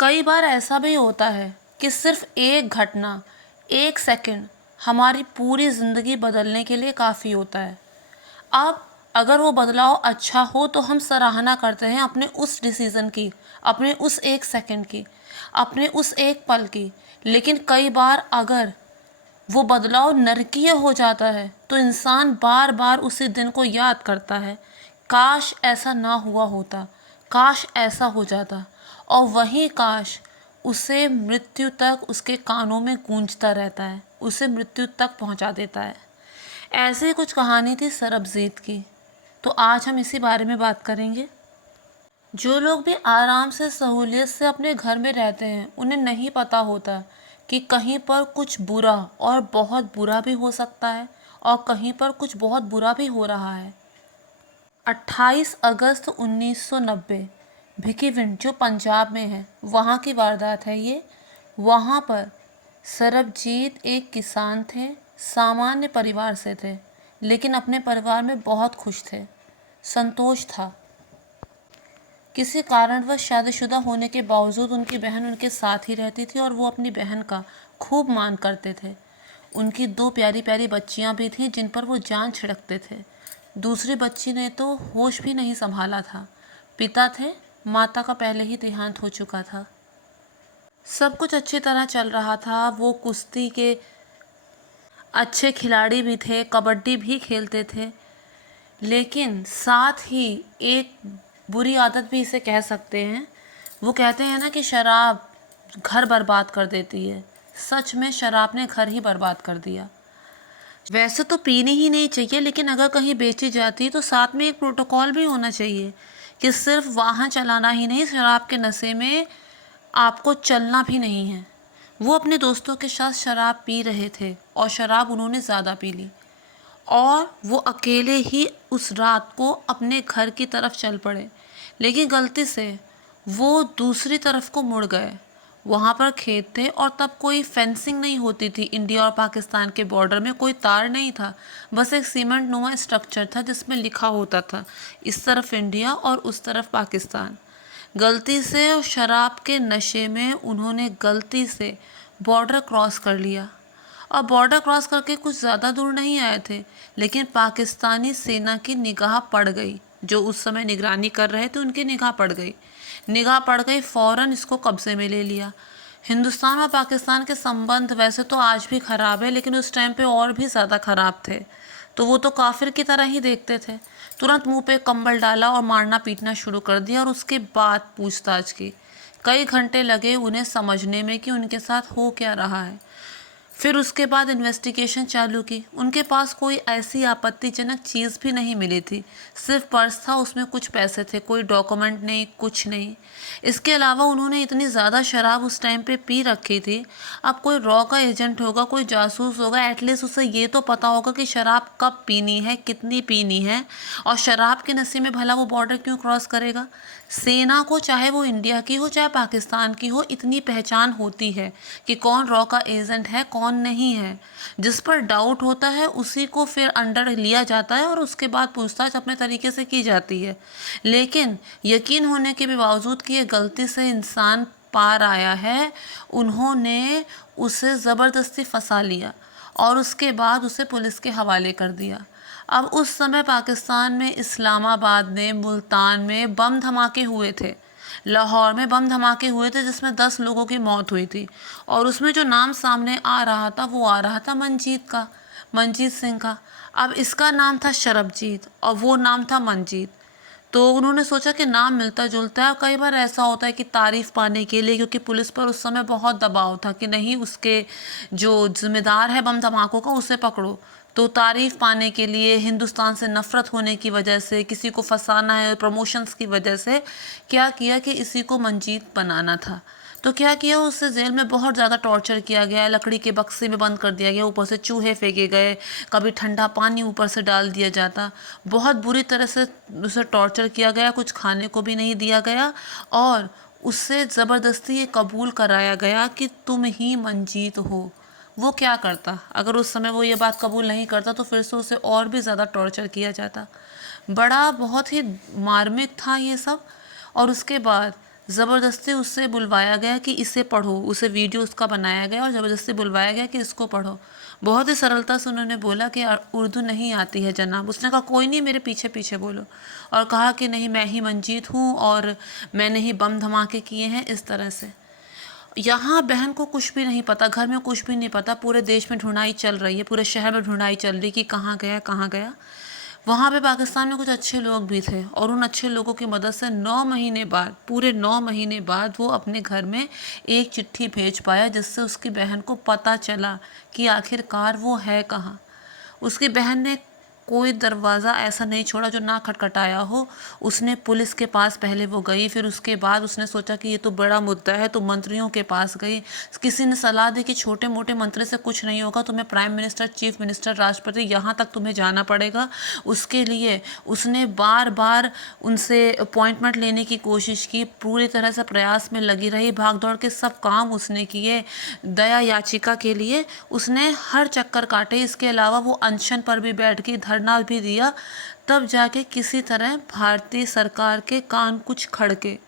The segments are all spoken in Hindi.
कई बार ऐसा भी होता है कि सिर्फ एक घटना, एक सेकंड हमारी पूरी ज़िंदगी बदलने के लिए काफ़ी होता है। अब अगर वो बदलाव अच्छा हो तो हम सराहना करते हैं अपने उस डिसीज़न की, अपने उस एक सेकंड की, अपने उस एक पल की। लेकिन कई बार अगर वो बदलाव नारकीय हो जाता है तो इंसान बार बार उसी दिन को याद करता है, काश ऐसा ना हुआ होता, काश ऐसा हो जाता। और वही काश उसे मृत्यु तक उसके कानों में गूंजता रहता है, उसे मृत्यु तक पहुंचा देता है। ऐसे कुछ कहानी थी सरबजीत की, तो आज हम इसी बारे में बात करेंगे। जो लोग भी आराम से सहूलियत से अपने घर में रहते हैं उन्हें नहीं पता होता कि कहीं पर कुछ बुरा और बहुत बुरा भी हो सकता है और कहीं पर कुछ बहुत बुरा भी हो रहा है। 28 अगस्त 1990 भिकिविंड जो पंजाब में है वहाँ की वारदात है ये। वहाँ पर सरबजीत एक किसान थे, सामान्य परिवार से थे, लेकिन अपने परिवार में बहुत खुश थे, संतोष था। किसी कारणवश शादीशुदा होने के बावजूद उनकी बहन उनके साथ ही रहती थी और वो अपनी बहन का खूब मान करते थे। उनकी 2 प्यारी प्यारी बच्चियां भी थीं जिन पर वो जान छिड़कते थे। दूसरी बच्ची ने तो होश भी नहीं संभाला था। पिता थे, माता का पहले ही देहांत हो चुका था। सब कुछ अच्छी तरह चल रहा था। वो कुश्ती के अच्छे खिलाड़ी भी थे, कबड्डी भी खेलते थे, लेकिन साथ ही एक बुरी आदत भी इसे कह सकते हैं। वो कहते हैं ना कि शराब घर बर्बाद कर देती है। सच में शराब ने घर ही बर्बाद कर दिया। वैसे तो पीनी ही नहीं चाहिए, लेकिन अगर कहीं बेची जाती है तो साथ में एक प्रोटोकॉल भी होना चाहिए कि सिर्फ वाहन चलाना ही नहीं, शराब के नशे में आपको चलना भी नहीं है। वो अपने दोस्तों के साथ शराब पी रहे थे और शराब उन्होंने ज़्यादा पी ली और वो अकेले ही उस रात को अपने घर की तरफ चल पड़े। लेकिन गलती से वो दूसरी तरफ को मुड़ गए। वहाँ पर खेत थे और तब कोई फेंसिंग नहीं होती थी। इंडिया और पाकिस्तान के बॉर्डर में कोई तार नहीं था, बस एक सीमेंट नुमा स्ट्रक्चर था जिसमें लिखा होता था इस तरफ इंडिया और उस तरफ पाकिस्तान। गलती से शराब के नशे में उन्होंने गलती से बॉर्डर क्रॉस कर लिया और बॉर्डर क्रॉस करके कुछ ज़्यादा दूर नहीं आए थे, लेकिन पाकिस्तानी सेना की निगाह पड़ गई। जो उस समय निगरानी कर रहे थे उनकी निगाह पड़ गई। फ़ौरन इसको कब्जे में ले लिया। हिंदुस्तान और पाकिस्तान के संबंध वैसे तो आज भी ख़राब है, लेकिन उस टाइम पे और भी ज़्यादा ख़राब थे। तो वो तो काफिर की तरह ही देखते थे। तुरंत मुंह पे कंबल डाला और मारना पीटना शुरू कर दिया और उसके बाद पूछताछ की। कई घंटे लगे उन्हें समझने में कि उनके साथ हो क्या रहा है। फिर उसके बाद इन्वेस्टिगेशन चालू की। उनके पास कोई ऐसी आपत्तिजनक चीज़ भी नहीं मिली थी, सिर्फ पर्स था, उसमें कुछ पैसे थे, कोई डॉक्यूमेंट नहीं, कुछ नहीं। इसके अलावा उन्होंने इतनी ज़्यादा शराब उस टाइम पे पी रखी थी। अब कोई रॉ का एजेंट होगा, कोई जासूस होगा, एटलीस्ट उसे ये तो पता होगा कि शराब कब पीनी है, कितनी पीनी है, और शराब के नशे में भला वो बॉर्डर क्यों क्रॉस करेगा। सेना को, चाहे वो इंडिया की हो चाहे पाकिस्तान की हो, इतनी पहचान होती है कि कौन रॉ का एजेंट है कौन नहीं है। जिस पर डाउट होता है उसी को फिर अंडर लिया जाता है और उसके बाद पूछताछ अपने तरीके से की जाती है। लेकिन यकीन होने के भी बावजूद कि ये गलती से इंसान पार आया है, उन्होंने उसे ज़बरदस्ती फंसा लिया और उसके बाद उसे पुलिस के हवाले कर दिया। अब उस समय पाकिस्तान में, इस्लामाबाद में, मुल्तान में बम धमाके हुए थे। लाहौर में बम धमाके हुए थे जिसमें 10 लोगों की मौत हुई थी और उसमें जो नाम सामने आ रहा था वो आ रहा था मंजीत सिंह का। अब इसका नाम था शरबजीत और वो नाम था मंजीत। तो उन्होंने सोचा कि नाम मिलता जुलता है। कई बार ऐसा होता है कि तारीफ़ पाने के लिए, क्योंकि पुलिस पर उस समय बहुत दबाव था कि नहीं, उसके जो जिम्मेदार है बम धमाकों का उसे पकड़ो। तो तारीफ़ पाने के लिए, हिंदुस्तान से नफ़रत होने की वजह से, किसी को फंसाना है प्रमोशंस की वजह से, क्या किया कि इसी को मंजीत बनाना था। तो क्या किया, उससे जेल में बहुत ज़्यादा टॉर्चर किया गया, लकड़ी के बक्से में बंद कर दिया गया, ऊपर से चूहे फेंके गए, कभी ठंडा पानी ऊपर से डाल दिया जाता, बहुत बुरी तरह से उसे टॉर्चर किया गया, कुछ खाने को भी नहीं दिया गया और उससे ज़बरदस्ती ये कबूल कराया गया कि तुम ही मंजीत हो। वो क्या करता, अगर उस समय वो ये बात कबूल नहीं करता तो फिर से उसे और भी ज़्यादा टॉर्चर किया जाता। बड़ा बहुत ही मार्मिक था ये सब। और उसके बाद ज़बरदस्ती उससे बुलवाया गया कि इसे पढ़ो, उसे वीडियो उसका बनाया गया और ज़बरदस्ती बुलवाया गया कि इसको पढ़ो। बहुत ही सरलता से उन्होंने बोला कि उर्दू नहीं आती है जनाब। उसने कहा कोई नहीं, मेरे पीछे पीछे बोलो, और कहा कि नहीं मैं ही मंजीत हूँ और मैंने ही बम धमाके किए हैं, इस तरह से। यहाँ बहन को कुछ भी नहीं पता, घर में कुछ भी नहीं पता, पूरे देश में ढूंढाई चल रही है, पूरे शहर में ढूंढाई चल रही कि कहाँ गया कहाँ गया। वहाँ पे पाकिस्तान में कुछ अच्छे लोग भी थे और उन अच्छे लोगों की मदद से 9 महीने बाद, पूरे 9 महीने बाद वो अपने घर में एक चिट्ठी भेज पाया, जिससे उसकी बहन को पता चला कि आखिरकार वो है कहाँ। उसकी बहन ने कोई दरवाज़ा ऐसा नहीं छोड़ा जो ना खटखटाया हो। उसने पुलिस के पास पहले वो गई, फिर उसके बाद उसने सोचा कि ये तो बड़ा मुद्दा है, तो मंत्रियों के पास गई। किसी ने सलाह दी कि छोटे मोटे मंत्री से कुछ नहीं होगा, तुम्हें प्राइम मिनिस्टर, चीफ मिनिस्टर, राष्ट्रपति यहाँ तक तुम्हें जाना पड़ेगा। उसके लिए उसने बार बार उनसे अपॉइंटमेंट लेने की कोशिश की, पूरी तरह से प्रयास में लगी रही, भाग दौड़ के सब काम उसने किए दया याचिका के लिए। उसने हर चक्कर काटे, इसके अलावा वो अनशन पर भी बैठ गई, धरना भी दिया, तब जाके किसी तरह भारतीय सरकार के कान कुछ खड़के।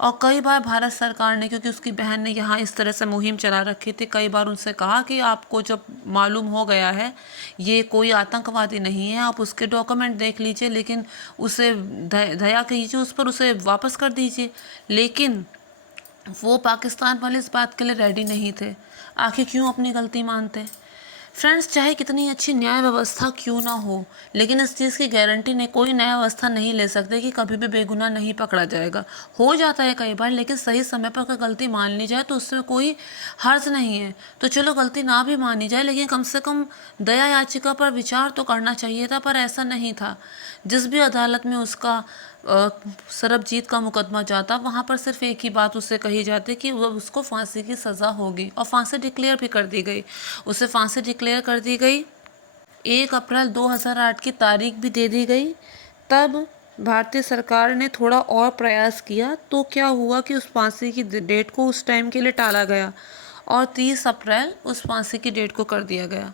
और कई बार भारत सरकार ने, क्योंकि उसकी बहन ने यहाँ इस तरह से मुहिम चला रखी थी, कई बार उनसे कहा कि आपको जब मालूम हो गया है ये कोई आतंकवादी नहीं है, आप उसके डॉक्यूमेंट देख लीजिए, लेकिन उसे दया कीजिए उस पर, उसे वापस कर दीजिए। लेकिन वो पाकिस्तान वाले इस बात के लिए रेडी नहीं थे। आखिर क्यों अपनी गलती मानते? फ्रेंड्स, चाहे कितनी अच्छी न्याय व्यवस्था क्यों ना हो, लेकिन इस चीज़ की गारंटी नहीं, कोई न्याय व्यवस्था नहीं ले सकते कि कभी भी बेगुनाह नहीं पकड़ा जाएगा। हो जाता है कई बार, लेकिन सही समय पर अगर गलती मान ली जाए तो उसमें कोई हर्ज नहीं है। तो चलो गलती ना भी मानी जाए, लेकिन कम से कम दया याचिका पर विचार तो करना चाहिए था, पर ऐसा नहीं था। जिस भी अदालत में उसका सरबजीत का मुकदमा जाता, वहाँ पर सिर्फ एक ही बात उससे कही जाती कि वो उसको फांसी की सज़ा होगी, और फांसी डिक्लेयर भी कर दी गई। उसे फांसी डिक्लेयर कर दी गई, 1 अप्रैल 2008 की तारीख भी दे दी गई। तब भारतीय सरकार ने थोड़ा और प्रयास किया, तो क्या हुआ कि उस फांसी की डेट को उस टाइम के लिए टाला गया और 30 अप्रैल उस फांसी की डेट को कर दिया गया।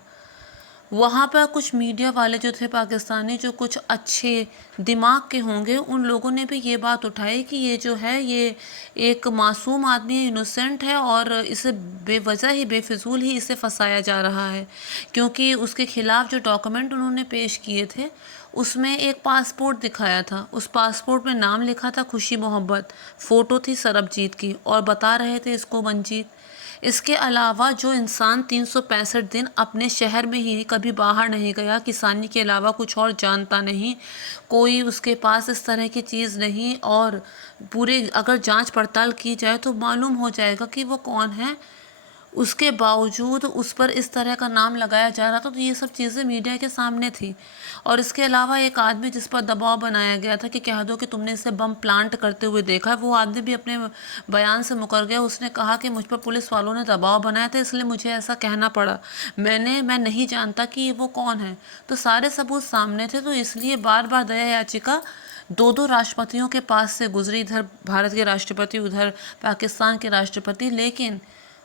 वहाँ पर कुछ मीडिया वाले जो थे पाकिस्तानी, जो कुछ अच्छे दिमाग के होंगे, उन लोगों ने भी ये बात उठाई कि ये जो है ये एक मासूम आदमी है, इनोसेंट है, और इसे बेवजह ही, बेफिजूल ही इसे फंसाया जा रहा है। क्योंकि उसके खिलाफ जो डॉक्यूमेंट उन्होंने पेश किए थे, उसमें एक पासपोर्ट दिखाया था, उस पासपोर्ट में नाम लिखा था खुशी मोहब्बत, फ़ोटो थी सरबजीत की, और बता रहे थे इसको मंजीत। इसके अलावा जो इंसान 365 दिन अपने शहर में ही कभी बाहर नहीं गया, किसानी के अलावा कुछ और जानता नहीं, कोई उसके पास इस तरह की चीज़ नहीं, और पूरे अगर जांच पड़ताल की जाए तो मालूम हो जाएगा कि वो कौन है, उसके बावजूद उस पर इस तरह का नाम लगाया जा रहा था। तो ये सब चीज़ें मीडिया के सामने थी। और इसके अलावा एक आदमी जिस पर दबाव बनाया गया था कि कह दो कि तुमने इसे बम प्लांट करते हुए देखा है, वो आदमी भी अपने बयान से मुकर गया। उसने कहा कि मुझ पर पुलिस वालों ने दबाव बनाया था, इसलिए मुझे ऐसा कहना पड़ा, मैं नहीं जानता कि वो कौन है। तो सारे सबूत सामने थे, तो इसलिए बार बार दया याचिका 2 राष्ट्रपतियों के पास से गुजरी, इधर भारत के राष्ट्रपति, उधर पाकिस्तान के राष्ट्रपति, लेकिन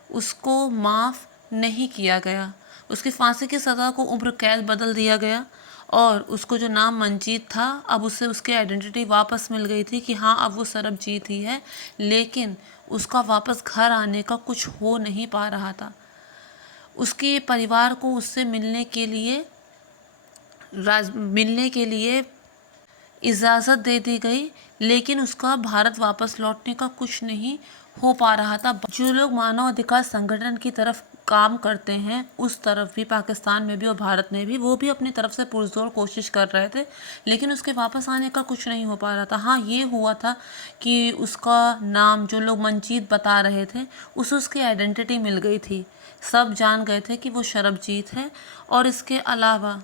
उसको माफ़ नहीं किया गया। उसकी फांसी की सज़ा को उम्र कैद बदल दिया गया, और उसको जो नाम मंजीत था, अब उसे उसकी आइडेंटिटी वापस मिल गई थी कि हाँ अब वो सरबजीत ही है, लेकिन उसका वापस घर आने का कुछ हो नहीं पा रहा था। उसके परिवार को उससे मिलने के लिए इजाज़त दे दी गई, लेकिन उसका भारत वापस लौटने का कुछ नहीं हो पा रहा था। जो लोग मानव अधिकार संगठन की तरफ काम करते हैं, उस तरफ भी, पाकिस्तान में भी और भारत में भी, वो भी अपनी तरफ से पुरजोर कोशिश कर रहे थे, लेकिन उसके वापस आने का कुछ नहीं हो पा रहा था। हाँ, ये हुआ था कि उसका नाम जो लोग मंजीत बता रहे थे, उसे उसकी आइडेंटिटी मिल गई थी, सब जान गए थे कि वो सरबजीत है। और इसके अलावा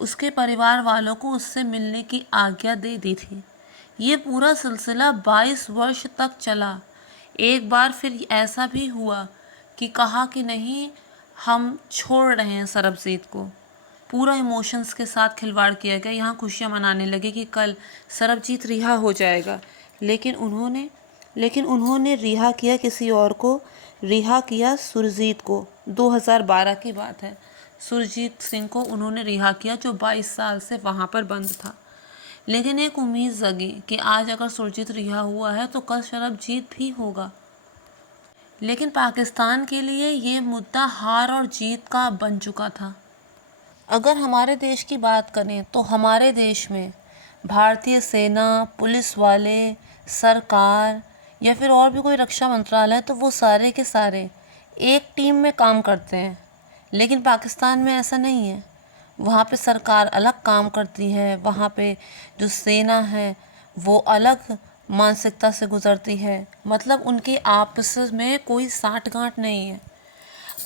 उसके परिवार वालों को उससे मिलने की आज्ञा दे दी थी। ये पूरा सिलसिला 22 वर्ष तक चला। एक बार फिर ऐसा भी हुआ कि कहा कि नहीं, हम छोड़ रहे हैं सरबजीत को। पूरा इमोशंस के साथ खिलवाड़ किया गया। यहाँ खुशियाँ मनाने लगे कि कल सरबजीत रिहा हो जाएगा, लेकिन उन्होंने रिहा किया किसी और को, रिहा किया सुरजीत को। 2012 की बात है। सुरजीत सिंह को उन्होंने रिहा किया, जो 22 साल से वहाँ पर बंद था। लेकिन एक उम्मीद जगी कि आज अगर सुरजीत रिहा हुआ है तो कल सरबजीत भी होगा। लेकिन पाकिस्तान के लिए ये मुद्दा हार और जीत का बन चुका था। अगर हमारे देश की बात करें तो हमारे देश में भारतीय सेना, पुलिस वाले, सरकार या फिर और भी कोई रक्षा मंत्रालय, तो वो सारे के सारे एक टीम में काम करते हैं। लेकिन पाकिस्तान में ऐसा नहीं है। वहाँ पे सरकार अलग काम करती है, वहाँ पे जो सेना है वो अलग मानसिकता से गुजरती है। मतलब उनकी आपस में कोई साठगांठ नहीं है।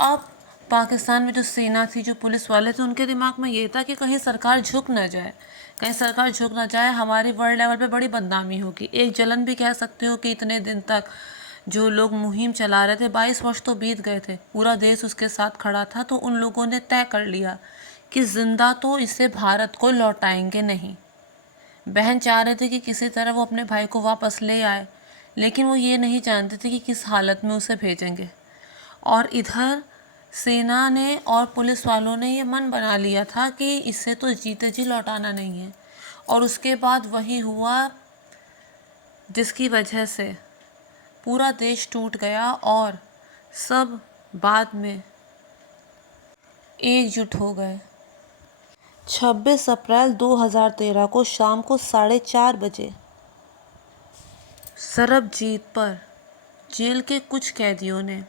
अब पाकिस्तान में जो सेना थी, जो पुलिस वाले थे, उनके दिमाग में ये था कि कहीं सरकार झुक ना जाए, कहीं सरकार झुक ना जाए, हमारी वर्ल्ड लेवल पे बड़ी बदनामी होगी। एक जलन भी कह सकते हो कि इतने दिन तक जो लोग मुहिम चला रहे थे, 22 वर्ष तो बीत गए थे, पूरा देश उसके साथ खड़ा था, तो उन लोगों ने तय कर लिया कि जिंदा तो इसे भारत को लौटाएंगे नहीं। बहन चाह रहे थे कि किसी तरह वो अपने भाई को वापस ले आए, लेकिन वो ये नहीं जानते थे कि किस हालत में उसे भेजेंगे। और इधर सेना ने और पुलिस वालों ने ये मन बना लिया था कि इसे तो जीते जी लौटाना नहीं है। और उसके बाद वही हुआ जिसकी वजह से पूरा देश टूट गया और सब बाद में एकजुट हो गए। 26 अप्रैल 2013 को शाम को 4:30 बजे सरबजीत पर जेल के कुछ कैदियों ने,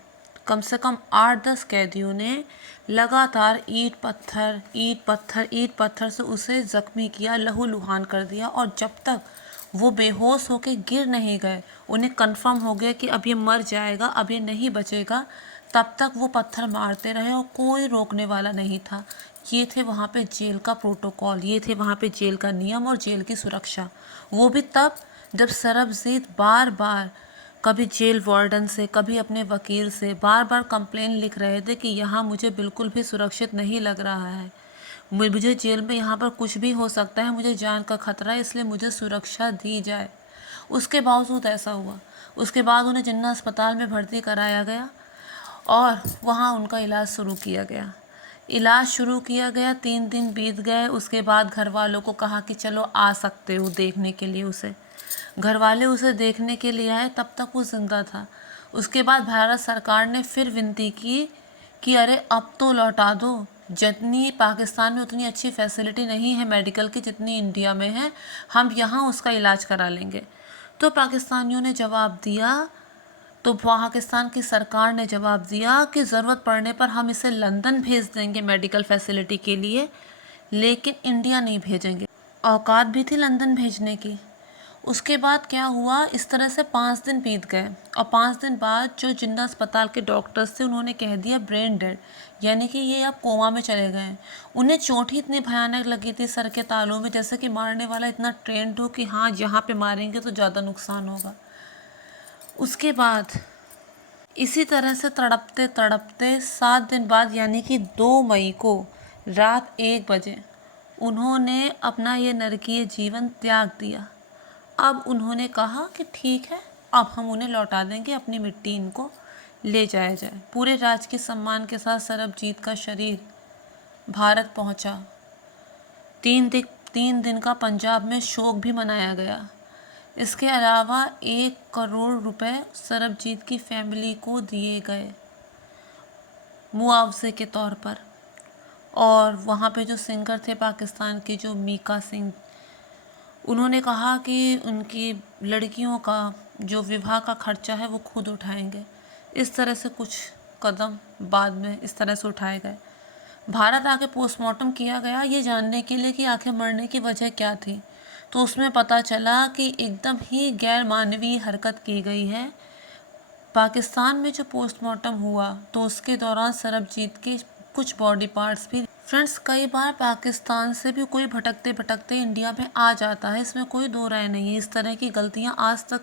कम से कम 8-10 कैदियों ने लगातार ईंट पत्थर से उसे ज़ख्मी किया, लहूलुहान कर दिया। और जब तक वो बेहोश होके गिर नहीं गए, उन्हें कंफर्म हो गया कि अब ये मर जाएगा, अब ये नहीं बचेगा, तब तक वो पत्थर मारते रहे और कोई रोकने वाला नहीं था। ये थे वहाँ पे जेल का प्रोटोकॉल, ये थे वहाँ पे जेल का नियम और जेल की सुरक्षा। वो भी तब जब सरबजीत बार बार कभी जेल वार्डन से, कभी अपने वकील से बार बार कंप्लेन लिख रहे थे कि यहाँ मुझे बिल्कुल भी सुरक्षित नहीं लग रहा है, मुझे जेल में यहाँ पर कुछ भी हो सकता है, मुझे जान का खतरा है, इसलिए मुझे सुरक्षा दी जाए। उसके बावजूद ऐसा हुआ। उसके बाद उन्हें जिन्ना अस्पताल में भर्ती कराया गया और वहाँ उनका इलाज शुरू किया गया। 3 दिन बीत गए। उसके बाद घर वालों को कहा कि चलो आ सकते हो देखने के लिए उसे। घर वाले उसे देखने के लिए आए, तब तक वो जिंदा था। उसके बाद भारत सरकार ने फिर विनती की कि अरे अब तो लौटा दो, जितनी पाकिस्तान में उतनी अच्छी फैसिलिटी नहीं है मेडिकल की जितनी इंडिया में है, हम यहाँ उसका इलाज करा लेंगे। तो पाकिस्तानियों ने जवाब दिया, तो पाकिस्तान की सरकार ने जवाब दिया कि ज़रूरत पड़ने पर हम इसे लंदन भेज देंगे मेडिकल फैसिलिटी के लिए, लेकिन इंडिया नहीं भेजेंगे। औकात भी थी लंदन भेजने की। उसके बाद क्या हुआ, इस तरह से 5 दिन बीत गए और 5 दिन बाद जो जिन्ना अस्पताल के डॉक्टर्स थे उन्होंने कह दिया ब्रेन डेड, यानी कि ये अब कोमा में चले गए हैं। उन्हें चोट ही इतनी भयानक लगी थी सर के तालू में, जैसे कि मारने वाला इतना ट्रेंड हो कि हाँ यहाँ पे मारेंगे तो ज़्यादा नुकसान होगा। उसके बाद इसी तरह से तड़पते तड़पते 7 दिन बाद यानी कि 2 मई को रात 1 बजे उन्होंने अपना ये नरकीय जीवन त्याग दिया। अब उन्होंने कहा कि ठीक है, अब हम उन्हें लौटा देंगे, अपनी मिट्टी इनको ले जाया जाए। पूरे राजकीय सम्मान के साथ सरबजीत का शरीर भारत पहुंचा। 3 दिन का पंजाब में शोक भी मनाया गया। इसके अलावा 1 करोड़ रुपए सरबजीत की फैमिली को दिए गए मुआवजे के तौर पर। और वहाँ पे जो सिंगर थे पाकिस्तान के, जो मीका सिंह, उन्होंने कहा कि उनकी लड़कियों का जो विवाह का खर्चा है वो खुद उठाएंगे। इस तरह से कुछ कदम बाद में इस तरह से उठाए गए। भारत आके पोस्टमार्टम किया गया ये जानने के लिए कि आखिर मरने की वजह क्या थी। तो उसमें पता चला कि एकदम ही गैर मानवीय हरकत की गई है। पाकिस्तान में जो पोस्टमार्टम हुआ तो उसके दौरान सरबजीत के कुछ बॉडी पार्ट्स भी, फ्रेंड्स कई बार पाकिस्तान से भी कोई भटकते भटकते इंडिया में आ जाता है, इसमें कोई दो राय नहीं है। इस तरह की गलतियां आज तक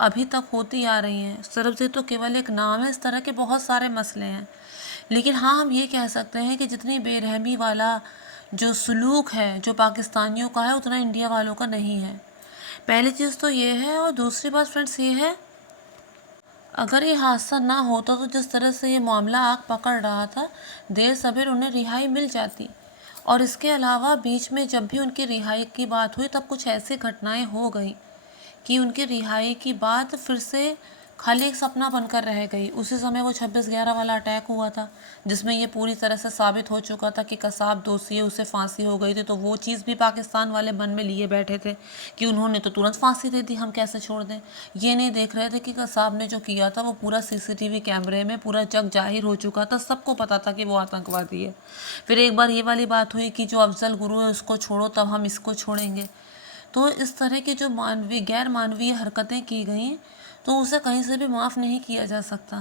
अभी तक होती आ रही हैं। सरबजीत तो केवल एक नाम है, इस तरह के बहुत सारे मसले हैं। लेकिन हाँ, हम ये कह सकते हैं कि जितनी बेरहमी वाला जो सलूक है जो पाकिस्तानियों का है, उतना इंडिया वालों का नहीं है। पहली चीज़ तो ये है। और दूसरी बात फ्रेंड्स ये है, अगर ये हादसा ना होता तो जिस तरह से ये मामला आग पकड़ रहा था, देर सवेर उन्हें रिहाई मिल जाती। और इसके अलावा बीच में जब भी उनकी रिहाई की बात हुई तब कुछ ऐसी घटनाएं हो गई कि उनकी रिहाई की बात फिर से खाली एक सपना बनकर रह गई। उसी समय वो 26/11 वाला अटैक हुआ था जिसमें ये पूरी तरह से साबित हो चुका था कि कसाब दोषी है, उसे फांसी हो गई थी। तो वो चीज़ भी पाकिस्तान वाले मन में लिए बैठे थे कि उन्होंने तो तुरंत फांसी दे दी, हम कैसे छोड़ दें। ये नहीं देख रहे थे कि कसाब ने जो किया था वो पूरा सीसीटीवी कैमरे में पूरा जग जाहिर हो चुका था, सबको पता था कि वो आतंकवादी है। फिर एक बार ये वाली बात हुई कि जो अफजल गुरु है उसको छोड़ो तब हम इसको छोड़ेंगे। तो इस तरह की जो गैर मानवीय हरकतें की गई तो उसे कहीं से भी माफ़ नहीं किया जा सकता।